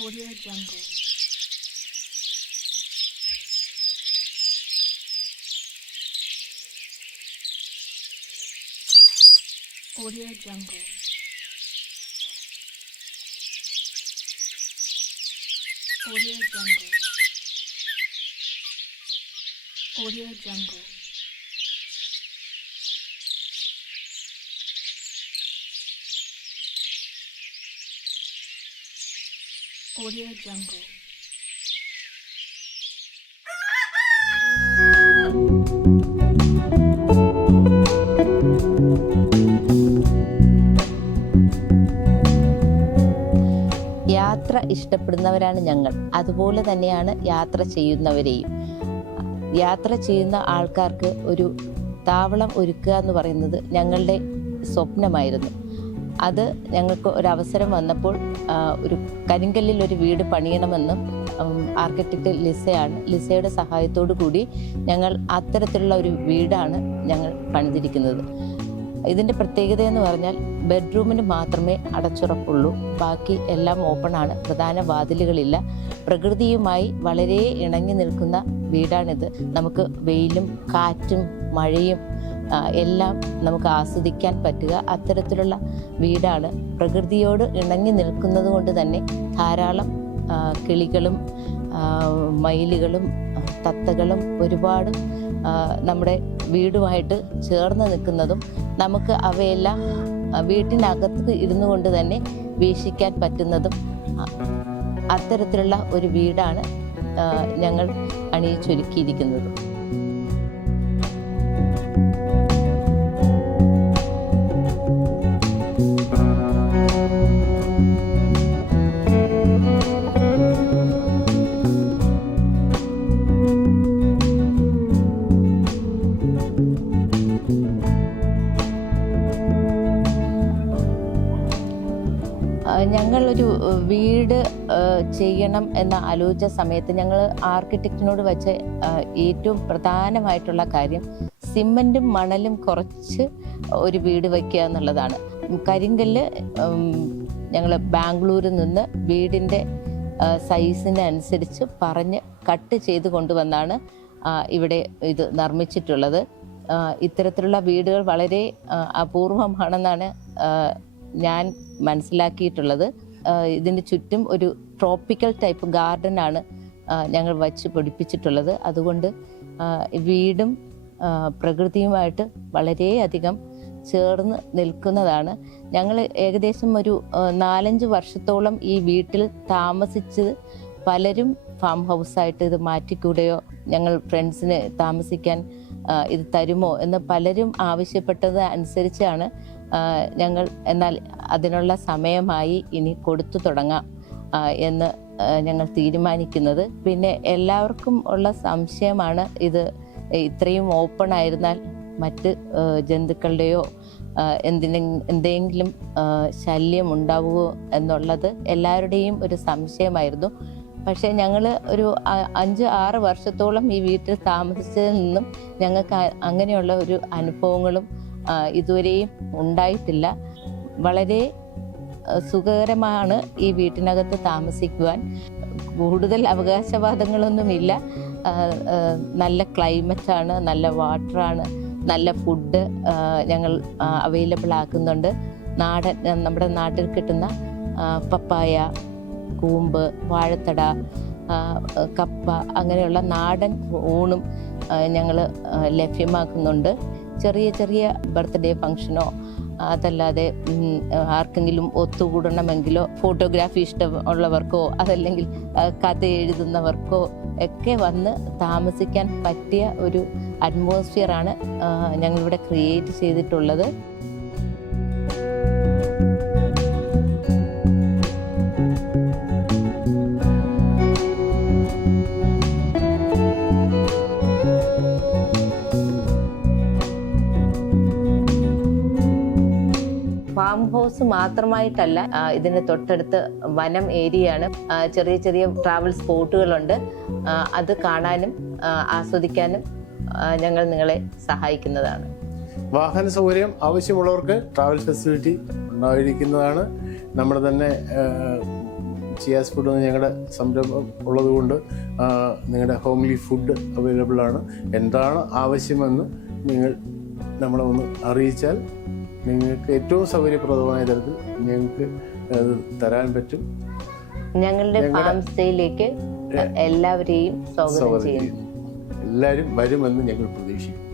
Audio Jungle. Audio Jungle. Audio Jungle. Audio Jungle. Audio Jungle. യാത്ര ഇഷ്ടപ്പെടുന്നവരാണ് ഞങ്ങൾ. അതുപോലെ തന്നെയാണ് യാത്ര ചെയ്യുന്നവരെയും. യാത്ര ചെയ്യുന്ന ആൾക്കാർക്ക് ഒരു താവളം ഒരുക്കുക എന്ന് പറയുന്നത് ഞങ്ങളുടെ സ്വപ്നമായിരുന്നു. അത് ഞങ്ങൾക്ക് ഒരവസരം വന്നപ്പോൾ ഒരു കരിങ്കല്ലിൽ ഒരു വീട് പണിയണമെന്നും ആർക്കിടെക്റ്റ് ലിസയുടെ സഹായത്തോടു കൂടി ഞങ്ങൾ അത്തരത്തിലുള്ള ഒരു വീടാണ് ഞങ്ങൾ പണിതിരിക്കുന്നത്. ഇതിൻ്റെ പ്രത്യേകത എന്ന് പറഞ്ഞാൽ ബെഡ്റൂമിന് മാത്രമേ അടച്ചുറപ്പുള്ളൂ, ബാക്കി എല്ലാം ഓപ്പണാണ്, പ്രധാന വാതിലുകളില്ല. പ്രകൃതിയുമായി വളരെ ഇണങ്ങി നിൽക്കുന്ന വീടാണിത്. നമുക്ക് വെയിലും കാറ്റും മഴയും എല്ലാം നമുക്ക് ആസ്വദിക്കാൻ പറ്റുക അത്തരത്തിലുള്ള വീടാണ്. പ്രകൃതിയോട് ഇണങ്ങി നിൽക്കുന്നത് കൊണ്ട് തന്നെ ധാരാളം കിളികളും മയിലുകളും തത്തകളും ഒരുപാട് നമ്മുടെ വീടുമായിട്ട് ചേർന്ന് നിൽക്കുന്നതും നമുക്ക് അവയെല്ലാം വീട്ടിനകത്ത് ഇരുന്നു കൊണ്ട് തന്നെ വീക്ഷിക്കാൻ പറ്റുന്നതും അത്തരത്തിലുള്ള ഒരു വീടാണ് ഞങ്ങൾ അണിയിച്ചൊരുക്കിയിരിക്കുന്നത്. ഞങ്ങളൊരു വീട് ചെയ്യണം എന്ന ആലോചിച്ച സമയത്ത് ഞങ്ങൾ ആർക്കിടെക്റ്റിനോട് വെച്ച ഏറ്റവും പ്രധാനമായിട്ടുള്ള കാര്യം സിമൻറ്റും മണലും കുറച്ച് ഒരു വീട് വയ്ക്കുക എന്നുള്ളതാണ്. കരിങ്കല്ല് ഞങ്ങൾ ബാംഗ്ലൂരിൽ നിന്ന് വീടിൻ്റെ സൈസിനനുസരിച്ച് പറഞ്ഞ് കട്ട് ചെയ്ത് കൊണ്ടുവന്നാണ് ഇവിടെ ഇത് നിർമ്മിച്ചിട്ടുള്ളത്. ഇത്തരത്തിലുള്ള വീടുകൾ വളരെ അപൂർവമാണെന്നാണ് ഞാൻ മനസ്സിലാക്കിയിട്ടുള്ളത്. ഇതിന് ചുറ്റും ഒരു ട്രോപ്പിക്കൽ ടൈപ്പ് ഗാർഡനാണ് ഞങ്ങൾ വച്ച് പിടിപ്പിച്ചിട്ടുള്ളത്. അതുകൊണ്ട് വീടും പ്രകൃതിയുമായിട്ട് വളരെയധികം ചേർന്ന് നിൽക്കുന്നതാണ്. ഞങ്ങൾ ഏകദേശം ഒരു 4-5 വർഷത്തോളം ഈ വീട്ടിൽ താമസിച്ച് പലരും ഫാം ഹൗസായിട്ട് ഇത് മാറ്റിക്കൂടെയോ, ഞങ്ങൾ ഫ്രണ്ട്സിന് താമസിക്കാൻ ഇത് തരുമോ എന്ന് പലരും ആവശ്യപ്പെട്ടത് അനുസരിച്ചാണ് ഞങ്ങൾ എന്നാൽ അതിനുള്ള സമയമായി ഇനി കൊടുത്തു തുടങ്ങാം എന്ന് ഞങ്ങൾ തീരുമാനിക്കുന്നത്. പിന്നെ എല്ലാവർക്കും ഉള്ള സംശയമാണ്, ഇത് ഇത്രയും ഓപ്പൺ ആയിരുന്നാൽ മറ്റ് ജന്തുക്കളുടെയോ എന്തെങ്കിലും ശല്യം ഉണ്ടാവുമോ എന്നുള്ളത് എല്ലാവരുടെയും ഒരു സംശയമായിരുന്നു. പക്ഷേ ഞങ്ങൾ ഒരു 5-6 വർഷത്തോളം ഈ വീട്ടിൽ താമസിച്ചതിൽ നിന്നും ഞങ്ങൾക്ക് അങ്ങനെയുള്ള ഒരു അനുഭവങ്ങളും ഇതുവരെയും ഉണ്ടായിട്ടില്ല. വളരെ സുഖകരമാണ് ഈ വീട്ടിനകത്ത് താമസിക്കുവാൻ. കൂടുതൽ അവകാശവാദങ്ങളൊന്നുമില്ല. നല്ല ക്ലൈമറ്റാണ്, നല്ല വാട്ടറാണ്, നല്ല ഫുഡ് ഞങ്ങൾ അവൈലബിൾ ആക്കുന്നുണ്ട്. നമ്മുടെ നാട്ടിൽ കിട്ടുന്ന പപ്പായ, കൂമ്പ്, വാഴത്തട, കപ്പ അങ്ങനെയുള്ള നാടൻ ഊണും ഞങ്ങൾ ലഭ്യമാക്കുന്നുണ്ട്. ചെറിയ ചെറിയ ബർത്ത്ഡേ ഫംഗ്ഷനോ അതല്ലാതെ ആർക്കെങ്കിലും ഒത്തുകൂടണമെങ്കിലോ, ഫോട്ടോഗ്രാഫി ഇഷ്ടമുള്ളവർക്കോ അതല്ലെങ്കിൽ കഥ എഴുതുന്നവർക്കോ ഒക്കെ വന്ന് താമസിക്കാൻ പറ്റിയ ഒരു അറ്റ്മോസ്ഫിയറാണ് ഞങ്ങളിവിടെ ക്രിയേറ്റ് ചെയ്തിട്ടുള്ളത്. ഫാം ഹൗസ് മാത്രമായിട്ടല്ല, ഇതിന് തൊട്ടടുത്ത് വനം ഏരിയയാണ്. ചെറിയ ചെറിയ ട്രാവൽ സ്പോട്ടുകളുണ്ട്. അത് കാണാനും ആസ്വദിക്കാനും ഞങ്ങൾ നിങ്ങളെ സഹായിക്കുന്നതാണ്. വാഹന സൗകര്യം ആവശ്യമുള്ളവർക്ക് ട്രാവൽ ഫെസിലിറ്റി ഉണ്ടായിരിക്കുന്നതാണ്. നമ്മുടെ തന്നെ ചിയാസ് ഫുഡ് എന്ന ഞങ്ങളുടെ സംരംഭം ഉള്ളതുകൊണ്ട് നിങ്ങളുടെ ഹോംലി ഫുഡ് അവൈലബിൾ ആണ്. എന്താണ് ആവശ്യമെന്ന് നിങ്ങൾ നമ്മളെ ഒന്ന് അറിയിച്ചാൽ നിങ്ങൾക്ക് ഏറ്റവും സൗകര്യപ്രദമായ തരത്തിൽ ഞങ്ങൾക്ക് അത് തരാൻ പറ്റും. ഞങ്ങളുടെ ഫാം സ്റ്റേയിലേക്ക് എല്ലാവരെയും സ്വാഗതം ചെയ്യുന്നു. എല്ലാവരും വരുമെന്ന് ഞങ്ങൾ പ്രതീക്ഷിക്കുന്നു.